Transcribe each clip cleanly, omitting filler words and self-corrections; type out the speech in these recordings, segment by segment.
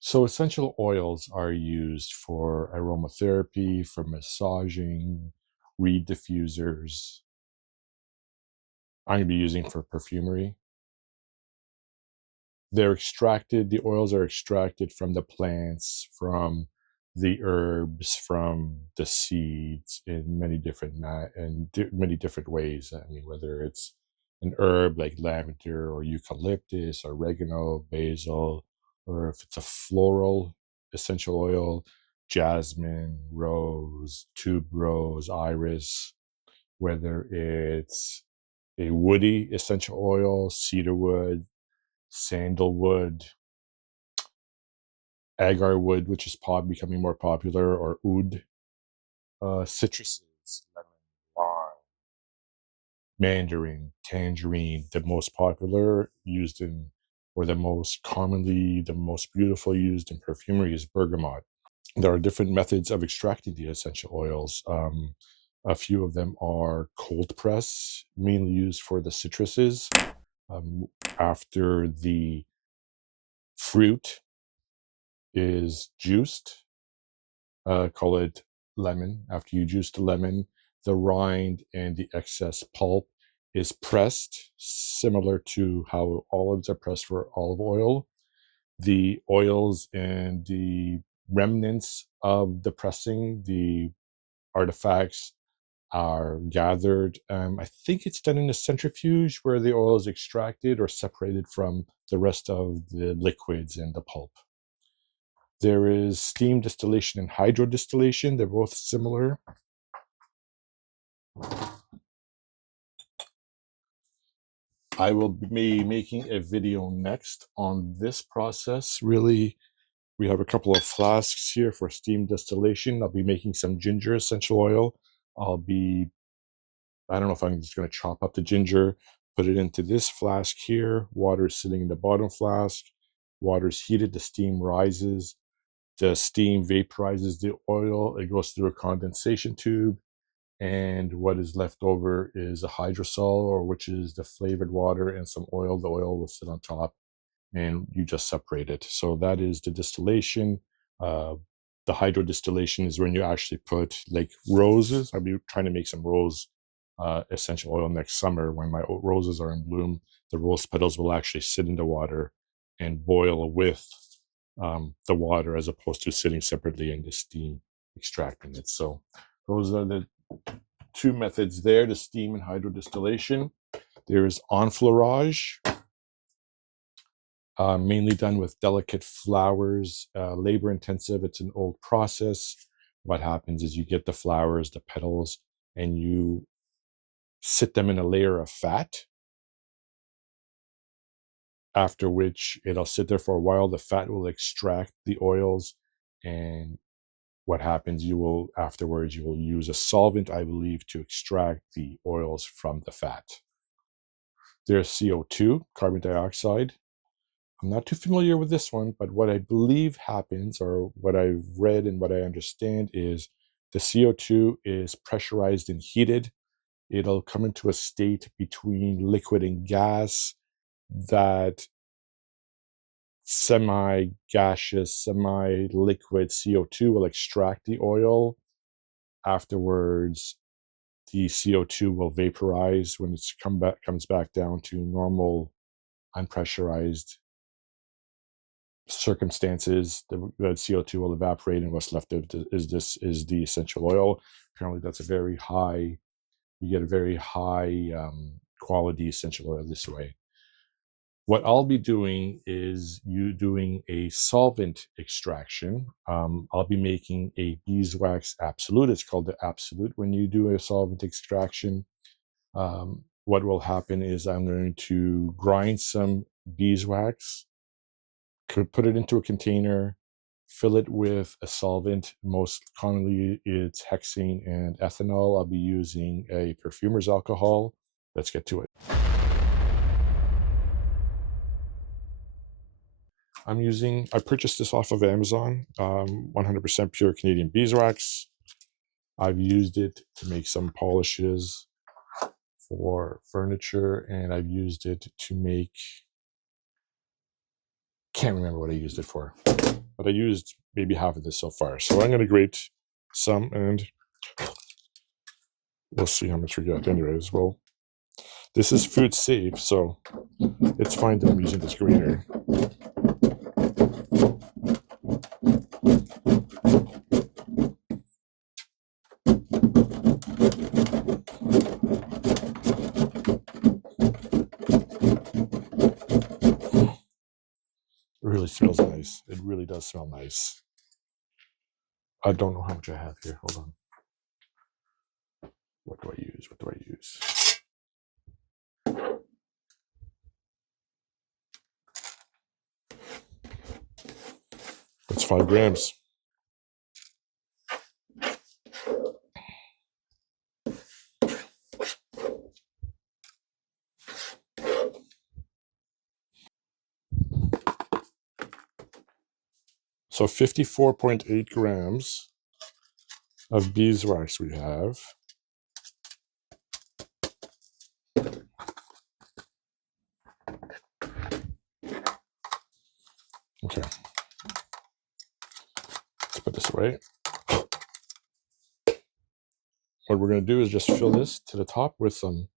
So essential oils are used for aromatherapy, for massaging, reed diffusers. I'm going to be using for perfumery. The oils are extracted from the plants, from the herbs, from the seeds in many different ways. I mean, whether it's an herb like lavender or eucalyptus, oregano, basil, or if it's a floral essential oil, jasmine, rose, tuberose, iris, whether it's a woody essential oil, cedarwood, sandalwood, agarwood, which is becoming more popular, or oud, citruses, lemon, lime, mandarin, tangerine. The most popular used in, or the most commonly, the most beautiful used in perfumery is bergamot. There are different methods of extracting the essential oils. A few of them are cold press, mainly used for the citruses. Um, After the fruit is juiced, call it lemon. After you juice the lemon, the rind and the excess pulp is pressed, similar to how olives are pressed for olive oil. The oils and the remnants of the pressing, the artifacts, are gathered. I think it's done in a centrifuge where the oil is extracted or separated from the rest of the liquids and the pulp. There is steam distillation and hydrodistillation. They're both similar. I will be making a video next on this process. Really, we have a couple of flasks here for steam distillation. I'll be making some ginger essential oil. I'll be, I don't know if I'm just going to chop up the ginger, put it into this flask here. Water is sitting in the bottom flask. Water is heated, the steam rises. The steam vaporizes the oil. It goes through a condensation tube, and what is left over is a hydrosol, or which is the flavored water, and some oil. The oil will sit on top, and you just separate it. So that is the distillation. uh, the hydrodistillation is when you actually put like roses. I'll be trying to make some rose essential oil next summer. When my roses are in bloom, the rose petals will actually sit in the water and boil with the water, as opposed to sitting separately in the steam extracting it. So those are the two methods there, the steam and hydrodistillation. There is enfleurage, mainly done with delicate flowers, labor intensive. It's an old process. What happens is you get the flowers, the petals, and you sit them in a layer of fat, after which it'll sit there for a while. The fat will extract the oils, and what happens, you will afterwards, you will use a solvent, I believe, to extract the oils from the fat. There's CO2, carbon dioxide. I'm not too familiar with this one, but what I believe happens, or what I've read and what I understand, is the CO2 is pressurized and heated. It'll come into a state between liquid and gas. That semi-gaseous, semi-liquid CO2 will extract the oil. Afterwards, the CO2 will vaporize when it's comes back down to normal, unpressurized circumstances. The CO2 will evaporate, and what's left of is the essential oil. Apparently, that's a very high. You get a very high quality essential oil this way. What I'll be doing is doing a solvent extraction. I'll be making a beeswax absolute. It's called the absolute. When you do a solvent extraction, what will happen is I'm going to grind some beeswax, could put it into a container, fill it with a solvent. Most commonly, it's hexane and ethanol. I'll be using a perfumer's alcohol. Let's get to it. I purchased this off of Amazon, 100% pure Canadian beeswax. I've used it to make some polishes for furniture, and I've used it to make Can't remember what I used it for, but I used maybe half of this so far. So I'm going to grate some, and we'll see how much we get anyways. Well, this is food safe, so it's fine that I'm using this grater. It really smells nice. It really does smell nice. I don't know how much I have here. Hold on. What do I use? What do I use? That's 5 grams. So 54.8 grams of beeswax we have. Okay. Let's put this away. What we're going to do is just fill this to the top with some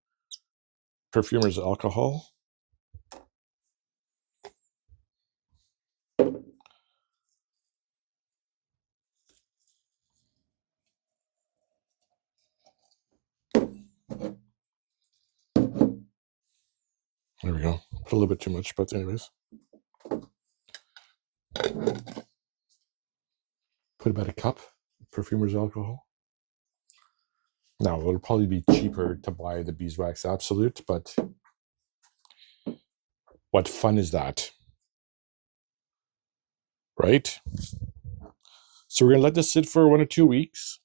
perfumer's alcohol. There we go. Put a little bit too much, but anyways. Put about a cup of perfumer's alcohol. Now, it'll probably be cheaper to buy the Beeswax Absolute, but what fun is that? Right? So we're going to let this sit for 1 or 2 weeks.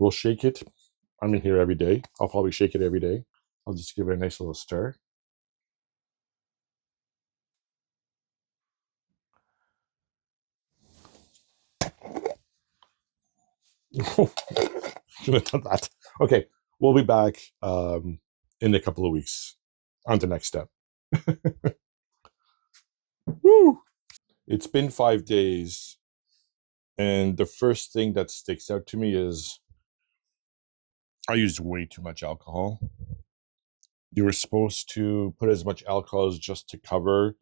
We'll shake it. I'm in here every day. I'll probably shake it every day. I'll just give it a nice little stir. Should have done that. Okay, we'll be back in a couple of weeks on the next step. Woo! It's been 5 days, and the first thing that sticks out to me is I used way too much alcohol. You were supposed to put as much alcohol as just to cover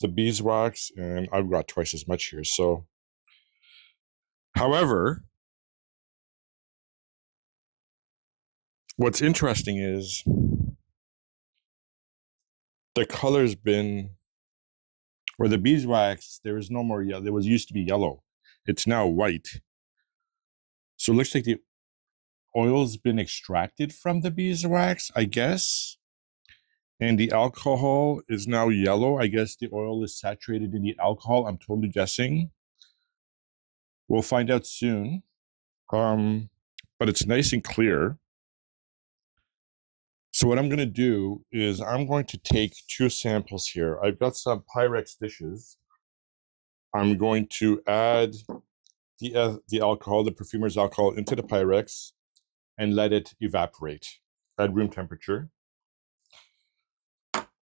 the beeswax, and I've got twice as much here. So, however, what's interesting is the color's been, where the beeswax, there is no more yellow. There was used to be yellow. It's now white. So it looks like the oil's been extracted from the beeswax, I guess. And the alcohol is now yellow. I guess the oil is saturated in the alcohol. I'm totally guessing. We'll find out soon. But it's nice and clear. So what I'm going to do is I'm going to take 2 samples here. I've got some Pyrex dishes. I'm going to add the alcohol, the perfumer's alcohol, into the Pyrex and let it evaporate at room temperature.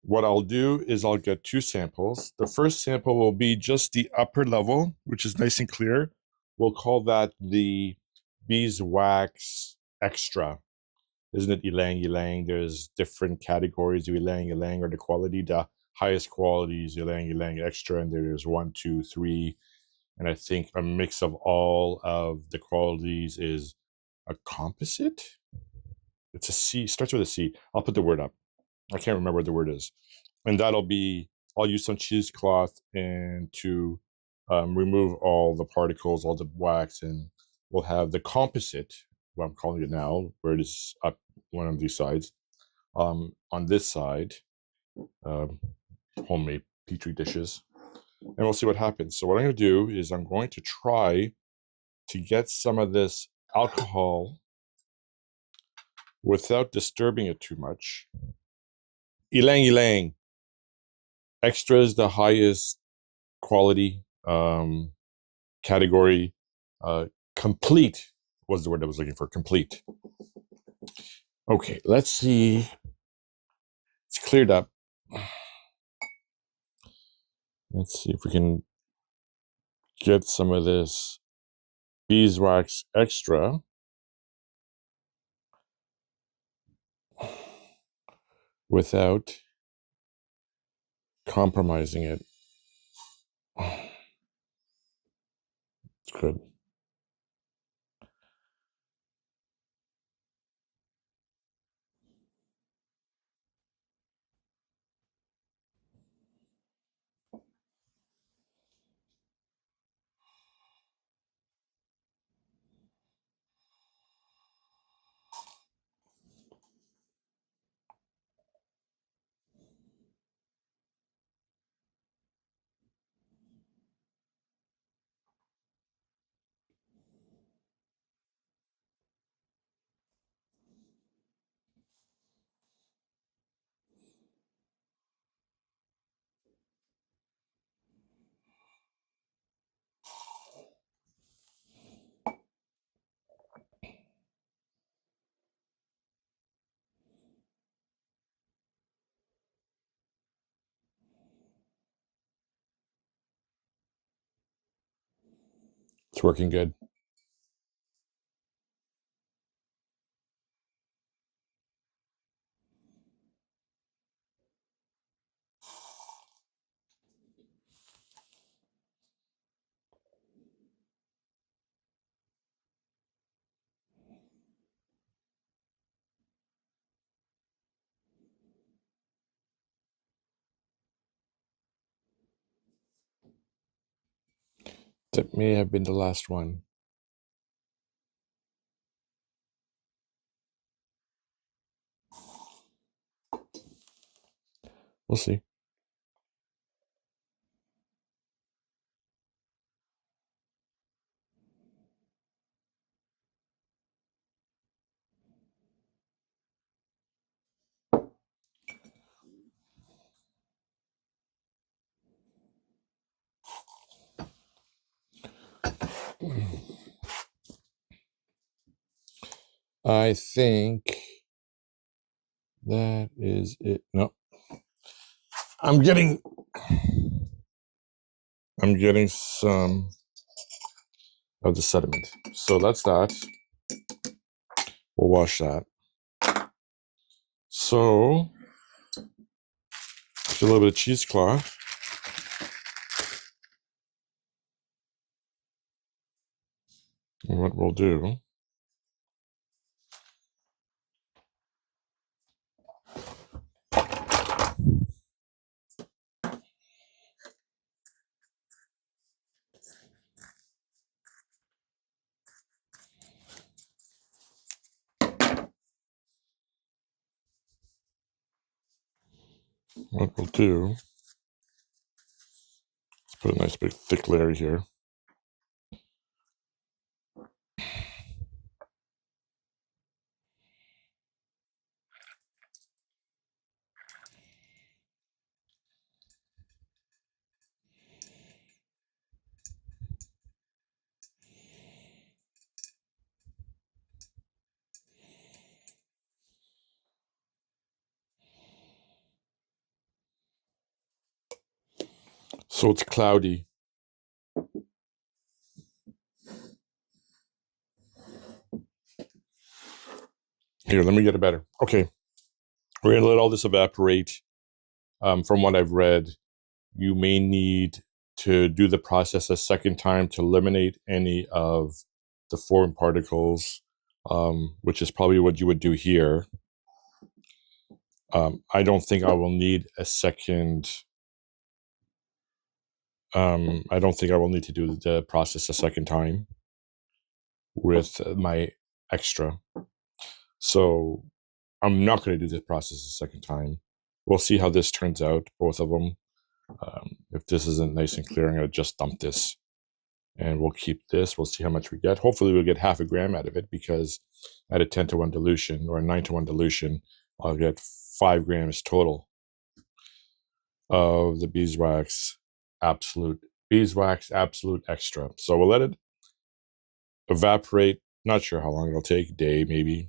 What I'll do is I'll get 2 samples. The first sample will be just the upper level, which is nice and clear. We'll call that the Beeswax Extra. Isn't it ylang ylang? There's different categories of ylang ylang, or the quality. The highest quality is ylang ylang extra, and there's 1, 2, 3, and I think a mix of all of the qualities is a composite. It's a C, starts with a C. I'll put the word up. I can't remember what the word is, and that'll be. I'll use some cheesecloth and to remove all the particles, all the wax, and we'll have the composite, what I'm calling it now, where it is up one of these sides. On this side, homemade petri dishes, and we'll see what happens. So what I'm going to do is I'm going to try to get some of this alcohol without disturbing it too much. Ylang ylang. Extra is the highest quality category. Complete was the word I was looking for. Complete. Okay, let's see. It's cleared up. Let's see if we can get some of this beeswax extra without compromising it. It's good. It's working good. That may have been the last one. We'll see. I think that is it. No, I'm getting some of the sediment. So that's that. We'll wash that. So just a little bit of cheesecloth. And what we'll do, let's put a nice big thick layer here. So it's cloudy. Here, let me get it better. Okay, we're gonna let all this evaporate. From what I've read, you may need to do the process a second time to eliminate any of the foreign particles, which is probably what you would do here. I don't think I will need a second. I don't think I will need to do the process a second time with my extra. So I'm not going to do this process a second time. We'll see how this turns out, both of them. If this isn't nice and clear, I'm going to just dump this. And we'll keep this. We'll see how much we get. Hopefully we'll get half a gram out of it, because at a 10-to-1 dilution or a 9-to-1 dilution, I'll get 5 grams total of the beeswax absolute extra. So we'll let it evaporate. Not sure how long it'll take, a day, maybe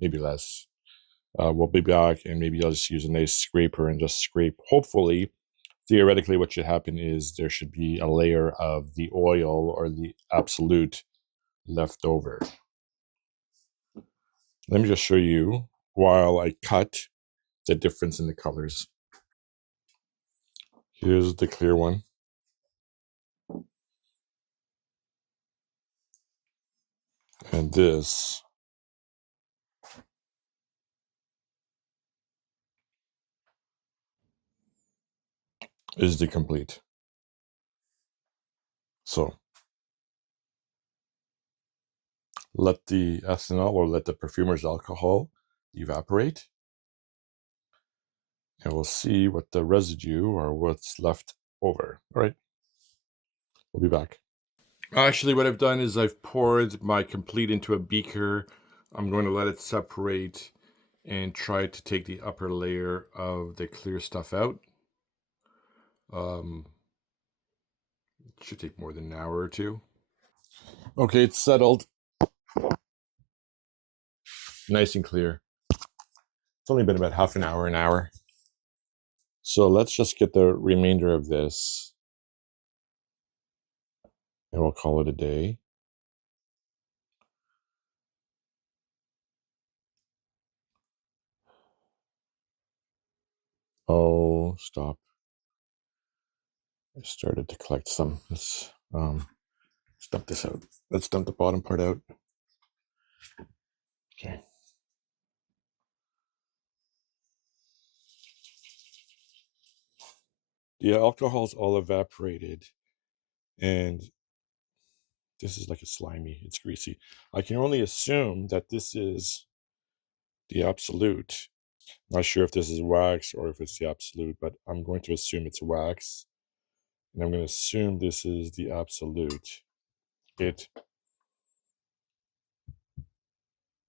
less. We'll be back, and maybe I'll just use a nice scraper and just scrape, hopefully, theoretically what should happen is there should be a layer of the oil or the absolute left over. Let me just show you while I cut the difference in the colors. Here's the clear one. And this is the complete. So let the ethanol or let the perfumer's alcohol evaporate. And we'll see what the residue or what's left over. All right, we'll be back. Actually, what I've done is I've poured my complete into a beaker. I'm going to let it separate and try to take the upper layer of the clear stuff out. It should take more than an hour or two. Okay, it's settled. Nice and clear. It's only been about half an hour. So let's just get the remainder of this and we'll call it a day. Oh, stop. I started to collect some. Let's dump this out. Let's dump the bottom part out. Okay. The alcohol's all evaporated and this is like a slimy, it's greasy. I can only assume that this is the absolute. Not sure if this is wax or if it's the absolute, but I'm going to assume it's wax. And I'm going to assume this is the absolute.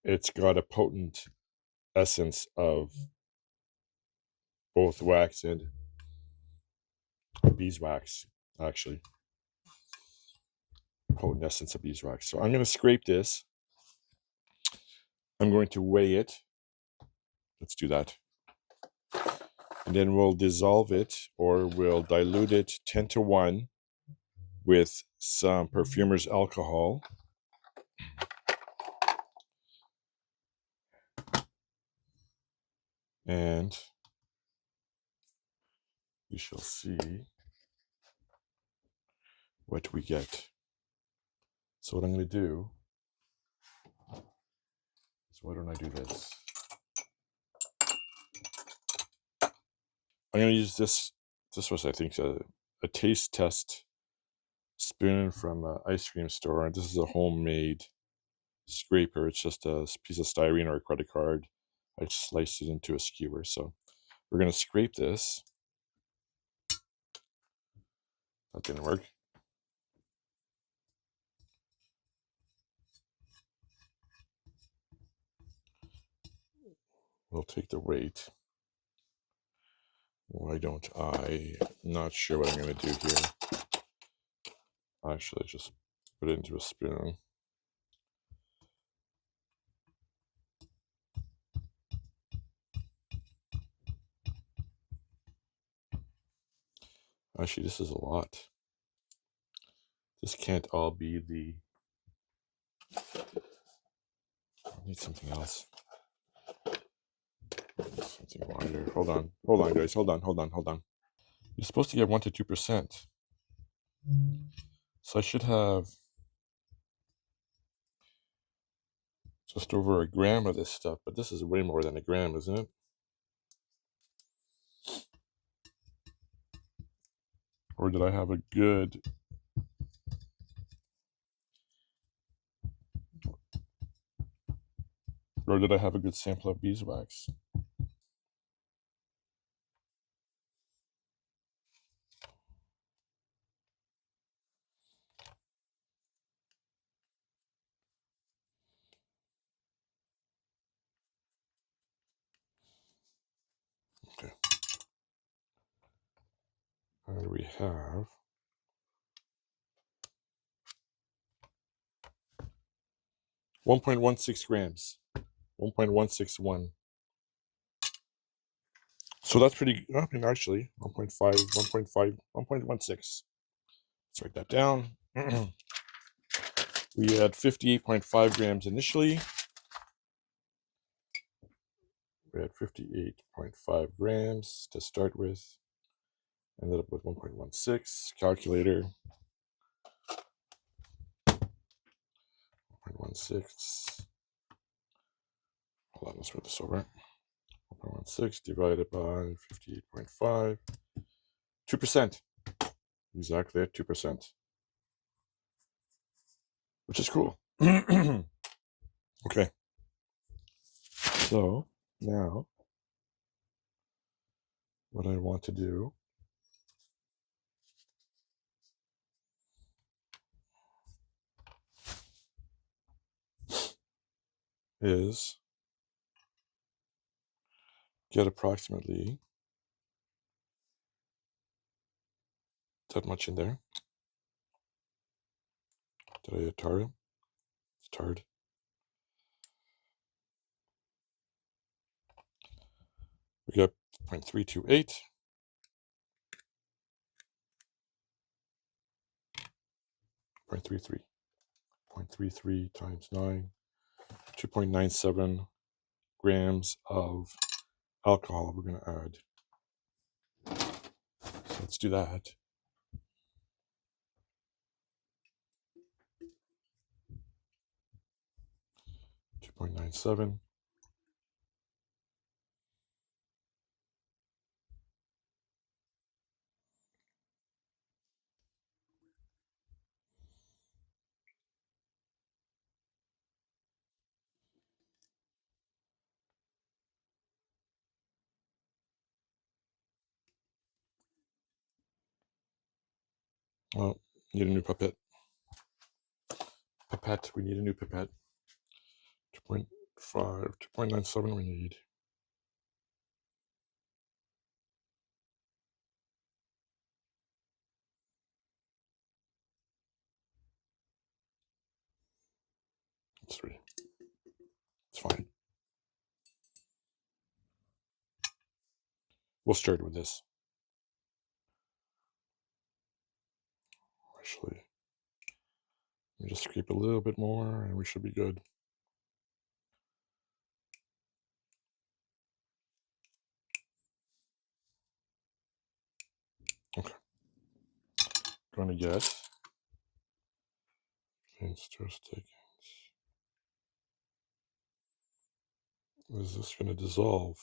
It's got a potent essence of both wax and beeswax, actually. Potent essence of beeswax. So I'm going to scrape this. I'm going to weigh it. Let's do that. And then we'll dissolve it or we'll dilute it 10-to-1 with some perfumer's alcohol. And we shall see what we get. So what I'm going to do is, why don't I do this? I'm going to use this. This was, I think, a taste test spoon from an ice cream store. And this is a homemade scraper. It's just a piece of styrene or a credit card. I sliced it into a skewer. So we're going to scrape this. That didn't work. We'll take the weight. Why don't I? Not sure what I'm going to do here. Actually, just put it into a spoon. Actually, this is a lot. This can't all be the... I need something else. Something wider. Hold on, guys. Hold on. You're supposed to get 1 to 2%. So I should have just over a gram of this stuff, but this is way more than a gram, isn't it? Or did I have a good... Or did I have a good sample of beeswax? Okay. And we have 1.16 grams. 1.161. So that's pretty, I mean, actually, 1.5, 1.5, 1.16. Let's write that down. We had 58.5 grams initially. We had 58.5 grams to start with. Ended up with 1.16. Calculator. 1.16. Hold on, let's write this over. 1.16 divided by 58.5. 2%. Exactly at 2%. Which is cool. Okay. So now what I want to do is get approximately that much in there. Did I hit tar? It's tarred. We got 0.328. 0.33. 0.33 times 9. 2.97 grams of alcohol we're going to add. So let's do that. .97. Well, need a new pipette. We need a new pipette. 2.5, 2.97 we need. It's 3. It's fine. We'll start with this. Actually, let me just scrape a little bit more and we should be good. Okay. Going to get is this going to dissolve?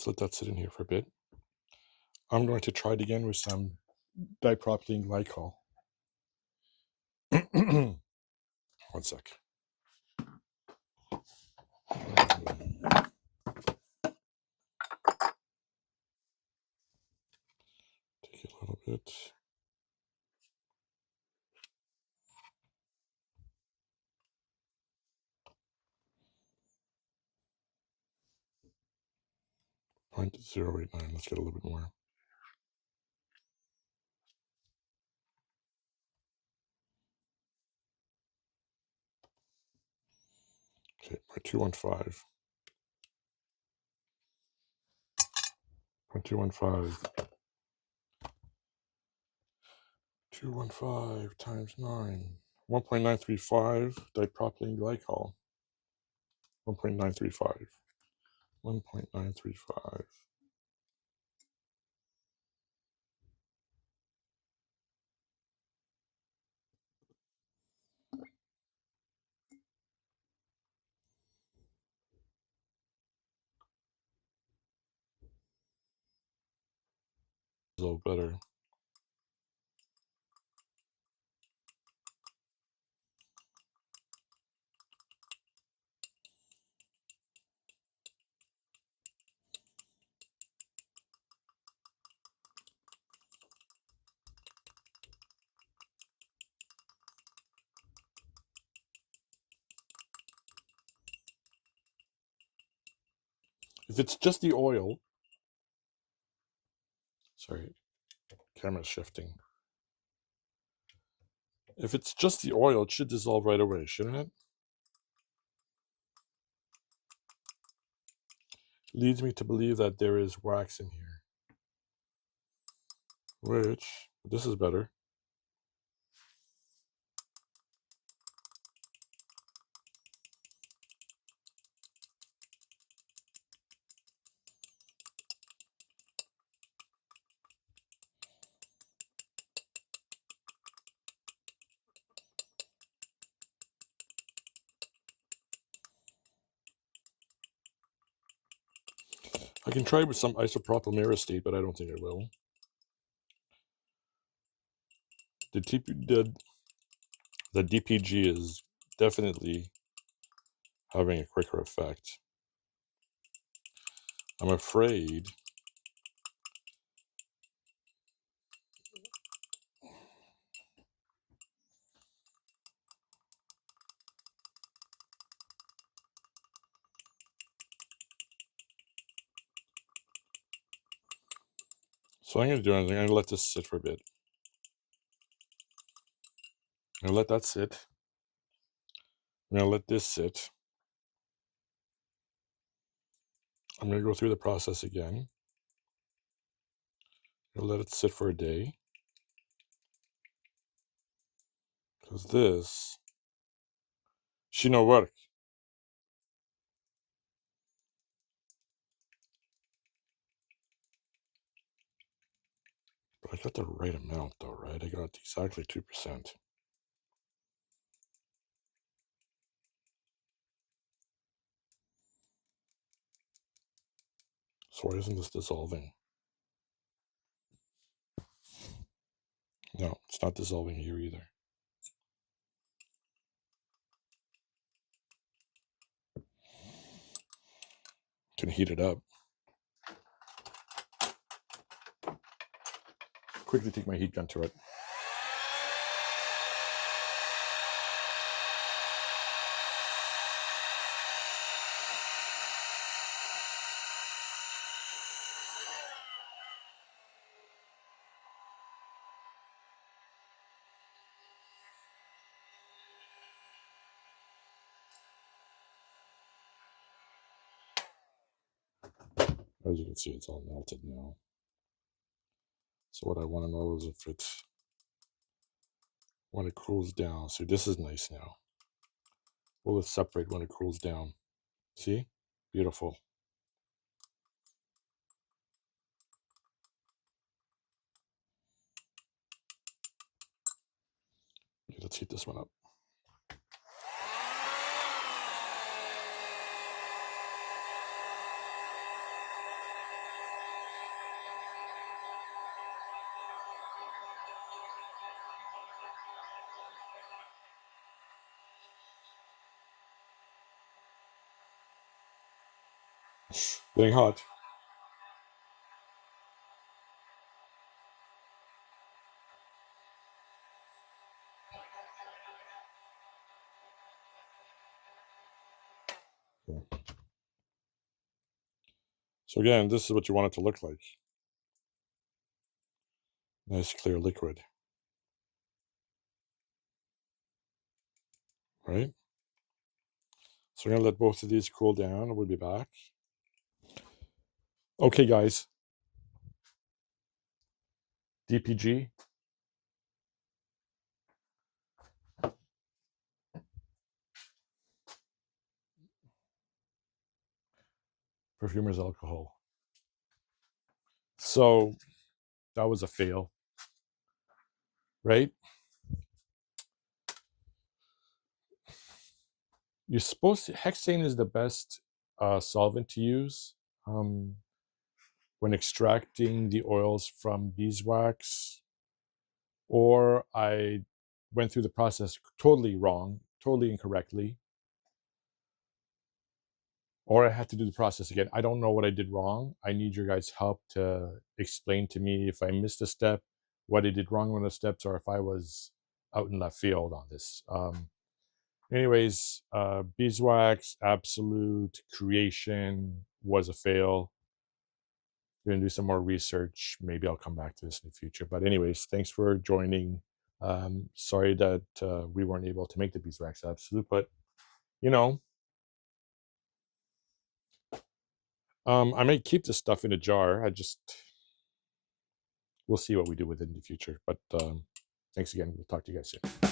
Let's let that sit in here for a bit. I'm going to try it again with some dipropylene glycol. 1 sec. Take it a little bit. .089. Let's get a little bit more. Okay, 0.215. 0.215. 215 times 9. 1.935 dipropylene glycol. 1.935. 1.935. A little better. If it's just the oil, sorry, camera's shifting. If it's just the oil, it should dissolve right away, shouldn't it? Leads me to believe that there is wax in here. Which, this is better. I can try with some isopropyl myristate, but I don't think I will. The DPG is definitely having a quicker effect. I'm afraid so I'm going to do anything. I'm going to let this sit for a bit. I'm going to let that sit. I'm going to let this sit. I'm going to go through the process again. I'm going to let it sit for a day. Because this should not work. But I got the right amount though, right? I got exactly 2%. So why isn't this dissolving? No, it's not dissolving here either. Can heat it up. Quickly take my heat gun to it. As you can see, it's all melted now. So what I want to know is if it's, when it cools down. See, this is nice now. Will it separate when it cools down? See? Beautiful. Okay, let's heat this one up. Getting hot. Okay. So again, this is what you want it to look like. Nice clear liquid. Right? So we're going to let both of these cool down. We'll be back. Okay, guys. DPG. Perfumer's alcohol. So that was a fail. Right? You're supposed to, hexane is the best solvent to use when extracting the oils from beeswax. Or I went through the process totally wrong, totally incorrectly. Or I had to do the process again. I don't know what I did wrong. I need your guys' help to explain to me if I missed a step, what I did wrong on the steps, or if I was out in left field on this. Anyways, beeswax, absolute creation, was a fail. Going to do some more research. Maybe I'll come back to this in the future. But anyways, thanks for joining. Sorry that we weren't able to make the Beeswax Absolute, but you know, I may keep this stuff in a jar. We'll see what we do with it in the future. But thanks again. We'll talk to you guys soon.